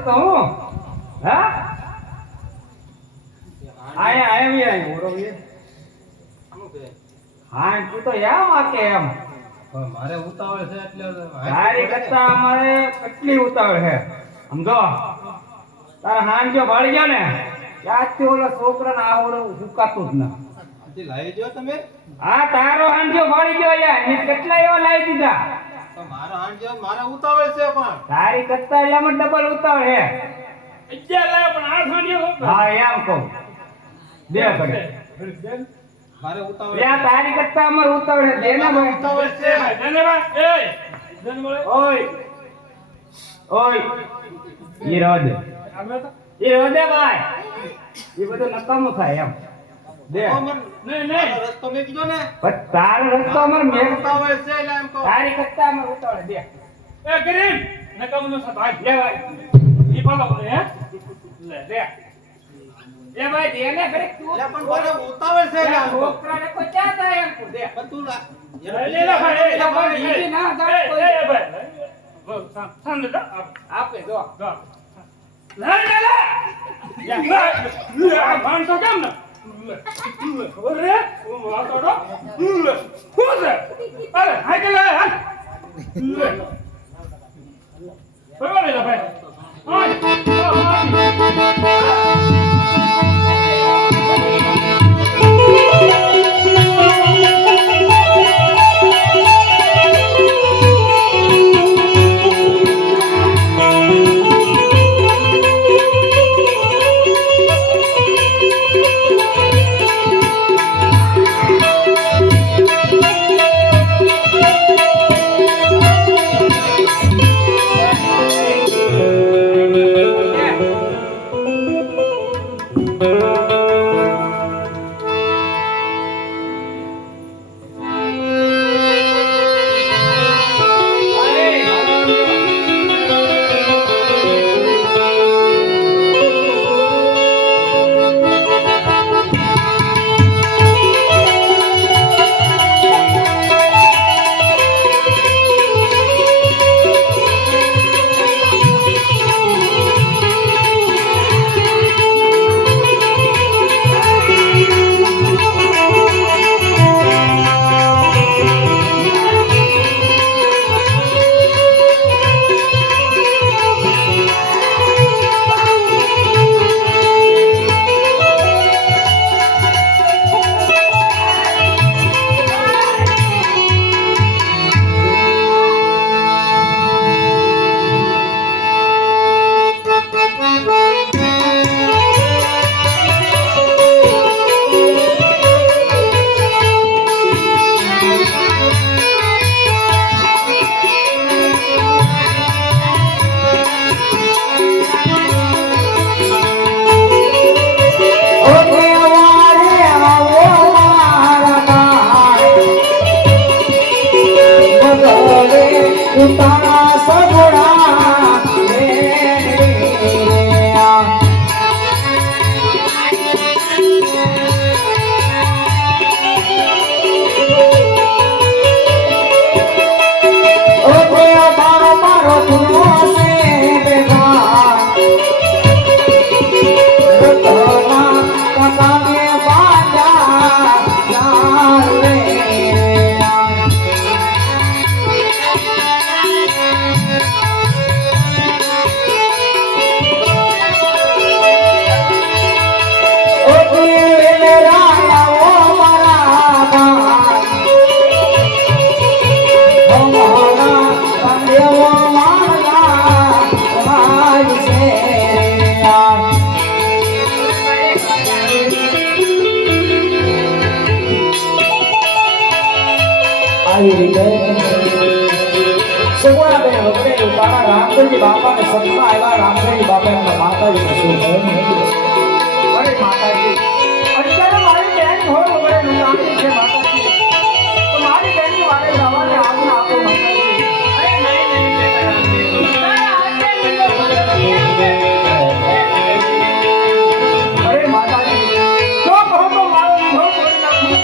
તો હું હા આયા આવી આય ઓરોવી હા તું તો એમ આકે એમ મારે ઉતાવળ છે એટલે તારી કરતા અમારે કેટલી ઉતાવળ છે સમજો તારા હાંજો ભાળી ગયો ને ત્યાંથી ઓલો છોકરાને આ ઓલો હુકાતું જ ના લાવી દો તમે હા તારો હાંજો ભાળી ગયો યાર મેં કેટલા એવા લાવી દીધા તો મારો હાંજો મારે ઉતાવળ છે પણ તારી કરતા એમ ડબલ ઉતાવળ છે હા એમ કહું બે કરે મારે ઉતાવળ યા તારી કરતા અમાર ઉતાવળ છે દેને ભાઈ ઉતાવળ છે ઓય ઓય ઈ રોદ ભાઈ ઈ બધું નકામું થાય એમ દે નહીં રસ્તો મેં કીધો ને પણ તારો રસ્તો અમાર મેં ઉતાવળ છે એટલે એમ કહો તારી કરતા અમાર ઉતાવળ દે એ ગરીબ નકામનો સાથ લે ભાઈ ઈ પાલો હે લે દે એ ભાઈ દેને ઘરે તું એટલે પણ મારે ઉતાવળ છે એટલે આમ કહો. છોકરાને કોઈ ક્યાં થાય એમ તું દે પણ તું લે ભાઈ એ ભાઈ બીજી ના જાય કોઈ એ ભાઈ સાંજ લે આપે જો લે આ ભાન તો કેમ ને ખબર રે ઓ વાતો તો ખુદ અરે હાય કે લે હાલ બરાબર લે ભાઈ આવી રીતે સુગુણાબેન વગેરે તારા રામદેવજી બાપાને સપના આવ્યા. રામદેવજી બાપા એમના માતાજીને શું કહ્યું? અરે માતાજી, અત્યારે મારી બેન હોય વગેરે નુકસાની છે માતાજી, તો મારી બેનની વારે જવાને આજ્ઞા આપો માતાજી. અરે નહીં અરે માતાજી, જો કહો તો મારો વિધો ધોઈ નાખું,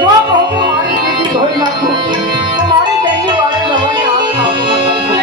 જો કહો તો મારી દીદી ધોઈ નાખું, તો મારી બેનની વારે જવાને આજ્ઞા આપો માતાજી.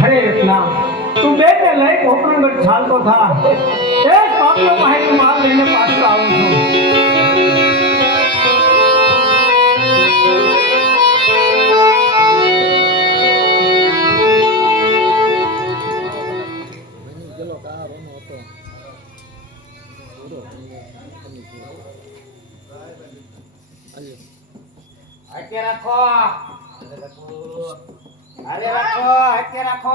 હરે રત્ના તું બેન ને લઈ કોકરંગટ ચાલતો થા એ જ પાપનો માહિતી માલ લઈને પાછો આવું છું. હાથે રાખો. હાથે રાખો. હાથે રાખો.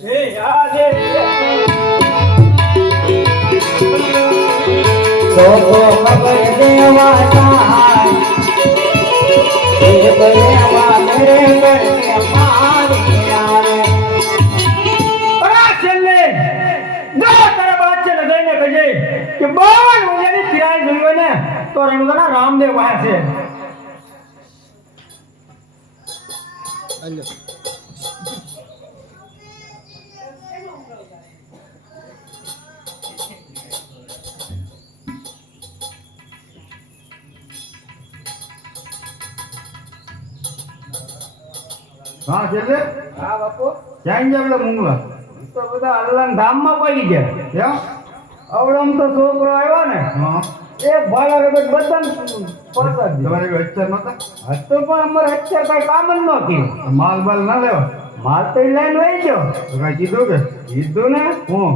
એ યા દે તો ખબર દેવા થાય એ દેવા મેરે કરકે મારી યાર અરે છેલ્લે જો તારા બાદશાહ લગાઈને કહેજે કે બોલ ઓયાની ફિરાય જોઈ હોય ને તો રણુદાના રામદેવ વાયા છે. હા છેલ્લે હા બાપુ ક્યાં ગયા પેલા મૂંગલા તો બધા અલ્લાહના ધામમાં પડી ગયા. ક્યાં અવળમ તો છોકરો આવ્યો ને હા એ ભાડા વગર બધાને પડતા જ તમારે કોઈ અચ્છા નહોતા હતો પણ અમારે અત્યારે કઈ કામ જ ન થયું. માલ બાલ ના લેવા માલ તો લઈને વહી ગયો. તો કાંઈ કીધું કે કીધું ને હું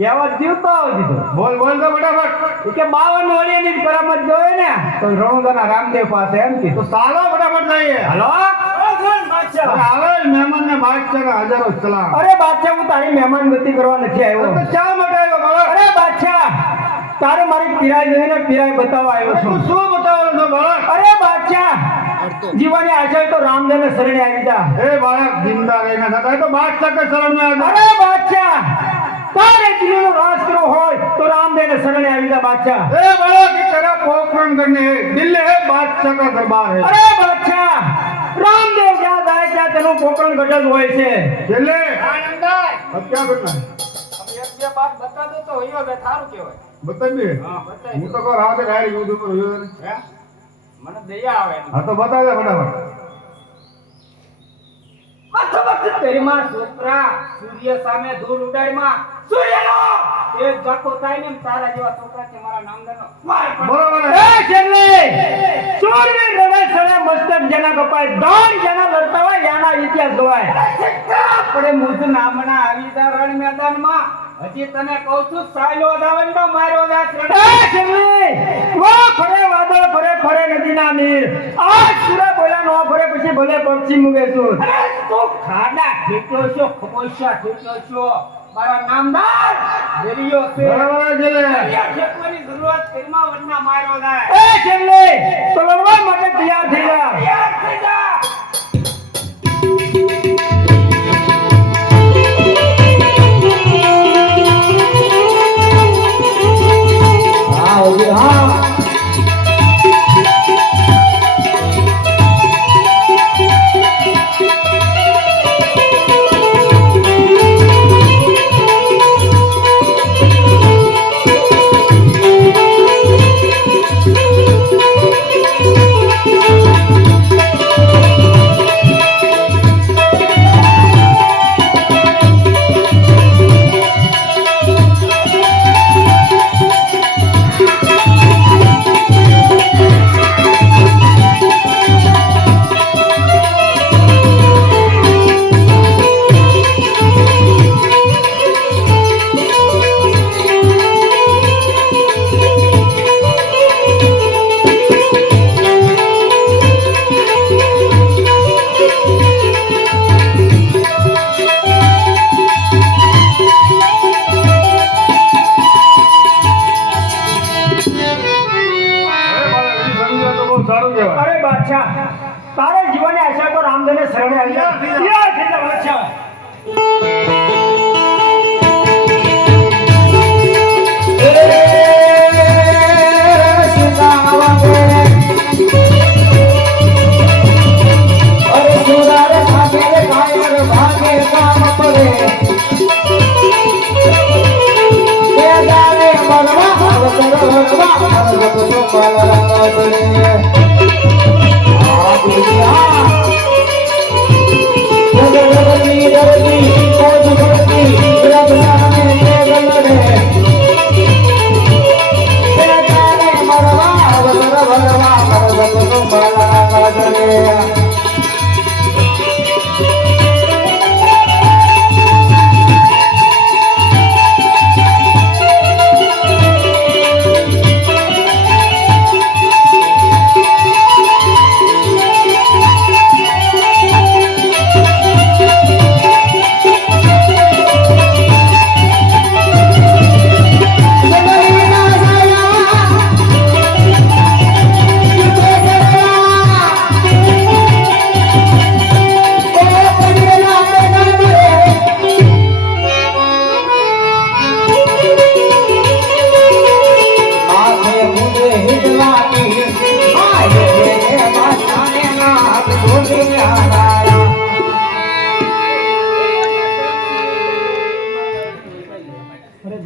કહેવા જીવતો આવો દીધો બોલ બોલ તો ફટાફટ એ કે 52 ઓળિયાની જ કરામત જોઈએ ને તો રણુદાના રામદેવ પાસે એમ તો કીધું. ચાલો ફટાફટ જઈએ હાલો આવે મહેમાન ને બાદશાહ હજારો સલામ અરે બાદશાહ હું તારી મહેમાન ગતિ કરવા નથી આવ્યો. તો શા માટે આવ્યો બોલો અરે બાદશાહ તારે મારી પીરાય જોઈને પીરાય બતાવવા આવ્યો તું છું. શું બતાવવાનો છો બાળક અરે બાદશાહ જીવાની આશા તો રામદેવને શરણે આવી જા. એ બાળક જિંદા રહીને થતા તો બાદશાહ કે શરણ માં અરે બાદશાહ તારે દિલ્હીનો રાજ કરવો હોય તો રામદેવને શરણે આવી જા બાદશાહ. ए बालक की तरह पोखरण करने है दिल्ली है बादशाह का दरबार है અરે બાદશાહ રામદેવ જ્યાં જાય ત્યાં તેનું પોકરણ ગઢ જ હોય છે. दिल्ली આનંદાય. अब क्या करना है હવે એક બે બાત બતા દો તો હોયો બે થારું કહેવાય. बताइए હા બતાય. હું તો કહું રાતે ગાડી યુદ્ધ ઉપર હોયો ને. હે? મને દયા આવે એની. હા તો બતા દે ફટાફટ વખત વખત તેરી માં છોકરા સૂર્ય સામે ધૂળ ઉડાડમાં સૂર્યનો એ જખો થાય ને એમ તારા જેવા છોકરા છે મારા નામદારનો માર પણ બરોબર એ છેલ્લે સૂર્ય હૃદય સરે મસ્તક જેના કપાય દાન જેના લડતા હોય એના ઇતિહાસ ગવાય. આપણે મુજ નામના આવીદા રણ મેદાનમાં હજી તને કહું છું સાયલો દાવંડો માર્યો ના એ છેલ્લે વો ફરે વાદળ ફરે ફરે નદીના નીર આ સૂર્ય બોલા નો ફરે પછી ભલે પક્ષી મુગે છું. તો ખાડા ખેતો છો ખમોશા ખેતો છો મારા નામદાર વેલિયો છે બરોબર દિલ્હી વેલિયો ખેતવાની જરૂરત તેમાં વરના માર્યો જાય એ છેલ્લે તો લડવા માટે તૈયાર થઈ જા. તૈયાર થઈ જા હા ઓજી હા સારું કહેવાય અરે બાદશાહ તારે જીવનની આશા તો રામદેવને શરણે આવી જા. તૈયાર થઈ જા બાદશાહ. અરે સુરાર ભાગે કાયર ભાગે કામ પડે તે દારે મરવા અવસર વરવા અરગત સુપાલ રંગ પડે આ દુનિયા જગત જગતની ધરતી કોજ ભરતી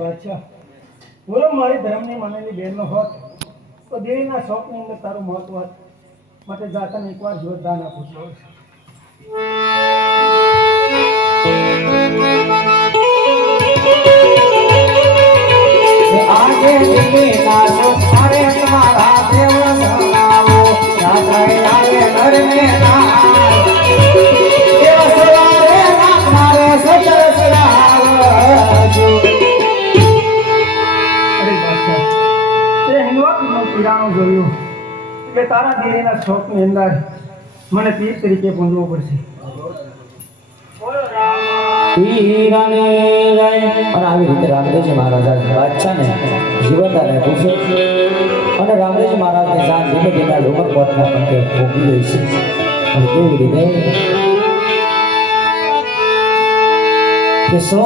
બાદશાહ બોલો મારી ધર્મની માનેલી બહેનનો હોત તો દેવીના શોખની અંદર તારું મહત્વ હોત માટે જાતને એકવાર જોરદાર આપું છું આજે દિલીના સુખરે તમારા દેવ સલાવો રાત્રે આવે ઘર મે નાય દેવ સલાવે નાખનારે સચર સરાવજો અરે બાદશાહ તે હિંદવાતનો પીડાણો જોયું એટલે તારા દેવીના શોખની અંદર મને પીર તરીકે પૂજવો પડશે પીરને જય અને આવી રીતે રામદેવજી મહારાજ બાદશાહને જીવનદાન આપ્યું છે અને રામદેવજી મહારાજને જાન ધીમે ધીમે ડુંગર પર્વતના પંથે ભોગવી રહી છે અને કેવી રીતે કે સો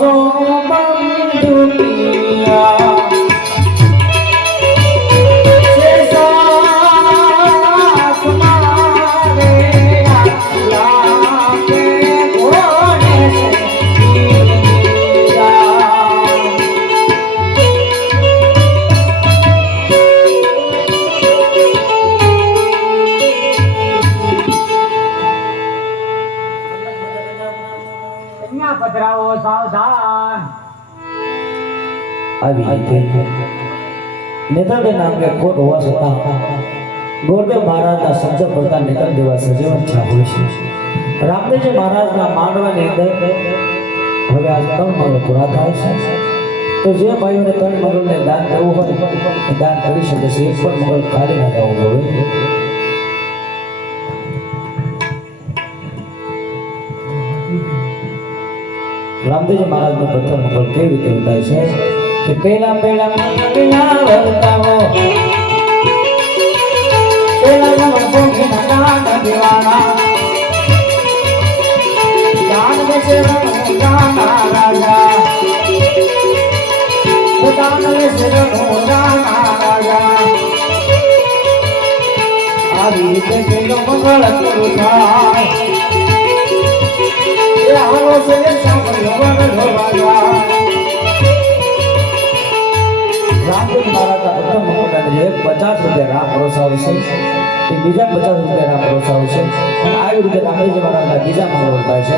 સો બંધુ પિયા પધરાવો સાવધાન આવી રીતે નેત્રદેવ નામને ખોટ હોવા છતાં ગોરદેવ મહારાજના સંજય પડતા નેત્રદેવ જેવા સજીવન છા હોય છે રામદેવજી મહારાજના માંડવાની અંદર હવે આ 3 મંગળ પૂરા થાય છે તો જે ભાઈઓને 3 મંગળને દાન કરવું હોય એ દાન કરી શકે છે એક પણ મંગળ ખાલી ના જવું જોઈએ રામદેવજી મહારાજનો પ્રથમ મંગળ કેવી રીતે ઉતાય છે કે પેલા મંગળના વર્તાવો પેલા મંગળ ભોગીના દાન દેવાના દાન બેસે રાણા રાજા દાન બેસે રાણા રાજા આવી રીતે પેલો મંગળ કરું થાય આવો છે સાંભળો રામદેવ મહારાજના પ્રથમ મંગળને એક 50 રૂપિયા રામ પ્રોત્સાવ છે એ બીજા 50 રૂપિયા રામ પ્રોત્સાવ છે અને આવી રીતે રામદેવજી મહારાજના બીજા મંગળ થાય છે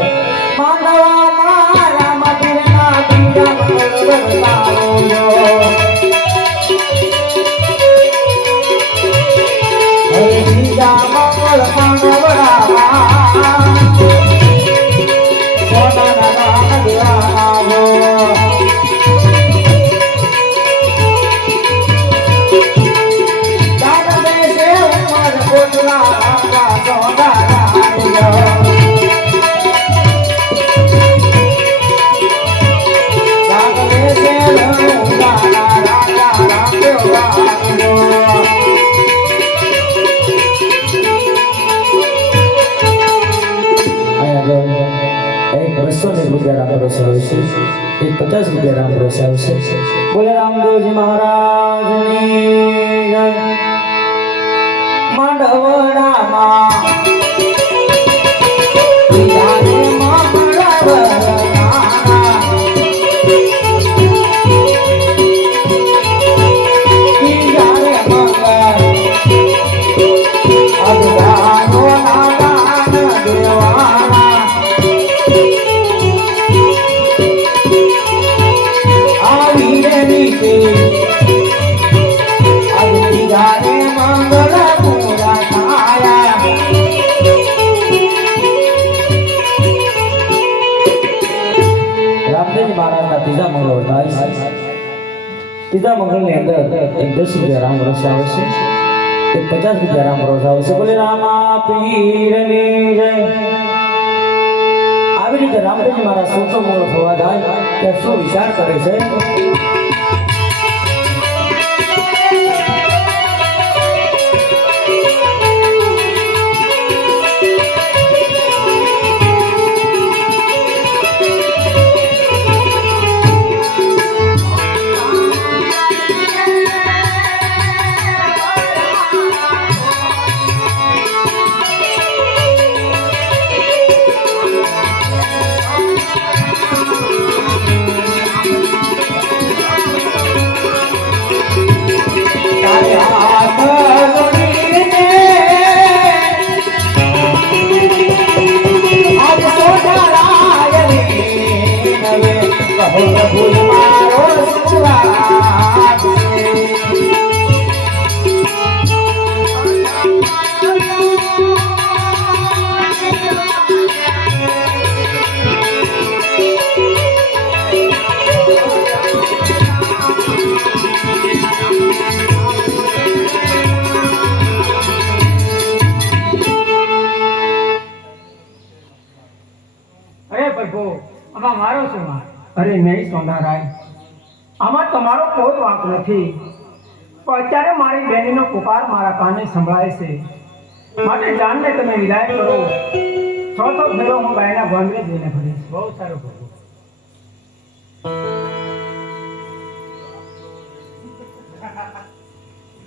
માંડવા મારા મંદિરના બીજા મંગળ બતાવો હવે બીજા મંગળ માંડવડા एक 50 રૂપિયા રામ પ્રોત્સાવ છે બોલે રામદેવજી મહારાજની જય માંડવડામાં પિયાને માંડવડાના પિયાને મંગળ અદગાનો નાદાન દેવાના ત્રીજા મંગળ થાય ત્રીજા મંગળની અંદર એક 10 રૂપિયા રામ રસ આવે છે એક 50 રૂપિયા રામ રસ આવે છે બોલે રામા પીરની જય આવી રીતે રામદેવજી મહારાજ સોચો મંગળ થવા જાય ત્યારે શું વિચાર કરે છે કહો પ્રભુ મારો સુવાસ છે. અરે પ્રભુ આમાં મારો શું વાંક? અરે નહીં સોનારાય, આમાં તમારો કોઈ વાંક નથી. પણ અત્યારે મારી બેનીનો પુકાર મારા કાને સંભળાય છે, માટે જાનને તમે વિદાય કરો. ચોથો ફેરો હું ગાયના ગોંદરે જઈને ભરીશ. બહુ સારું પ્રભુ.